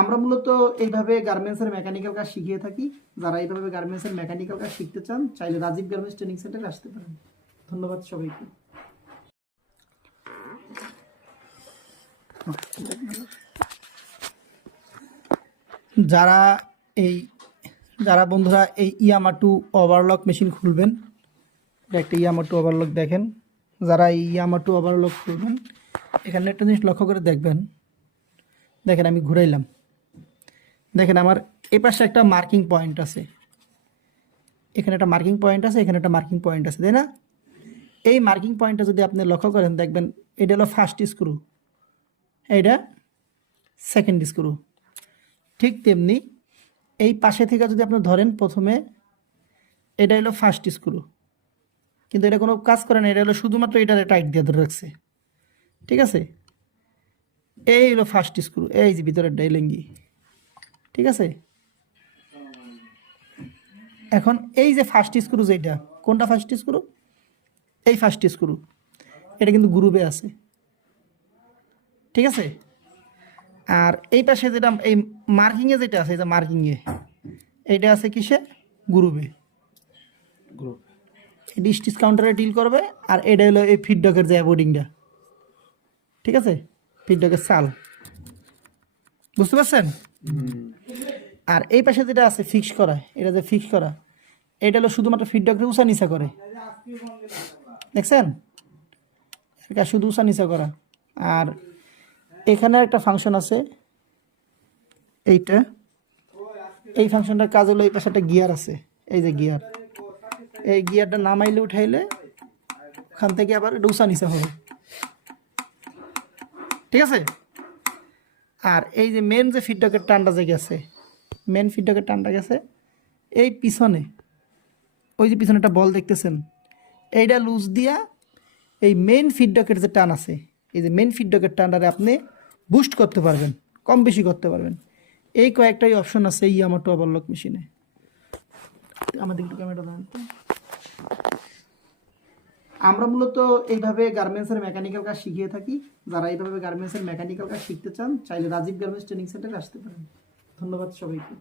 আমরা মূলত এইভাবে গার্মেন্টসের মেকানিক্যাল কাজ শিখিয়ে থাকি। যারা এইভাবে গার্মেন্টসের মেকানিক্যাল কাজ শিখতে চান, চাইলে রাজীব গার্মেন্টস ট্রেনিং সেন্টারে আসতে পারেন। ধন্যবাদ সবাইকে। যারা এই, যারা বন্ধুরা এই ইয়ামাটু ওভারলক মেশিন খুলবেন, একটা ইয়ামাটু ওভারলক দেখেন। যারা এই ইয়ামাটু ওভারলক খুলবেন, এখানে একটা জিনিস লক্ষ্য করে দেখবেন। দেখেন আমি ঘুরাইলাম। দেখেন আমার এ পাশে একটা মার্কিং পয়েন্ট আছে। এখানে একটা মার্কিং পয়েন্ট আছে, এখানে একটা মার্কিং পয়েন্ট আছে, তাই না? এই মার্কিং পয়েন্টটা যদি আপনি লক্ষ্য করেন, দেখবেন এটা হলো ফার্স্ট স্ক্রু এইটা সেকেন্ড স্ক্রু ঠিক তেমনি এই পাশে থেকে যদি আপনি ধরেন প্রথমে, এটা হলো ফার্স্ট স্ক্রু কিন্তু এটা কোনো কাজ করে না, এটা হলো শুধুমাত্র এটা টাইট দিয়ে ধরে রাখছে। ঠিক আছে? এই হলো ফার্স্ট স্ক্রু এই যে ভিতরের ডাইলেঙ্গি ঠিক আছে? এখন এই যে ফার্স্ট স্ক্রু যেটা কোনটা ফার্স্ট স্ক্রু এই ফার্স্ট স্ক্রু এটা কিন্তু গ্রুপে আছে। ঠিক আছে? আর এই পাশে যেটা এই মার্কিংয়ে যেটা আছে এই যে মার্কিংয়ে এইটা আছে কিসে? গ্রুপে গ্রুপ এটি স্টিচ কাউন্টারে ডিল করবে আর এটা হলো এই ফিডডকের যে বোর্ডিংটা ঠিক আছে? ফিডডকের চাল বুঝতে পারছেন? আর এই পাশে যেটা আছে ফিক্স করা, এটা যে ফিক্স করা, এটা হলো শুধুমাত্র ফিডডকের উঁচা নিচা করে। দেখছেন? এটা শুধু উঁচা নিচা করা। আর এখানে একটা ফাংশন আছে, এইটা। এই ফাংশনটার কাজ হলো এই পাশে একটা গিয়ার আছে, এই যে গিয়ার এই গিয়ারটা নামাইলে, উঠাইলে, ওখান থেকে আবার এটা উঁচা নিচা হবে। ঠিক আছে? আর এই যে মেন যে ফিডব্যাকের টানটা যে গেছে মেন ফিডব্যাকের টানটা গেছে, এই পিছনে, ওই যে পিছনে একটা বল দেখতেছেন এইটা লুজ দিয়া এই মেন ফিডব্যাকের যে টান আছে, এই যে মেন ফিডব্যাকের টানটারে আপনি বুস্ট করতে পারবেন, কম বেশি করতে পারবেন এই কয়েকটাই অপশন আছে এই আমার টবারলক মেশিনে আমাদের একটু ক্যামেরা তো। আমরা মূলত এইভাবে গার্মেন্টসের মেকানিক্যাল কাজ শিখিয়ে থাকি। যারা এইভাবে গার্মেন্টসের মেকানিক্যাল কাজ শিখতে চান, চাইলে রাজীব গার্মেন্টস ট্রেনিং সেন্টারে আসতে পারেন। ধন্যবাদ সবাইকে।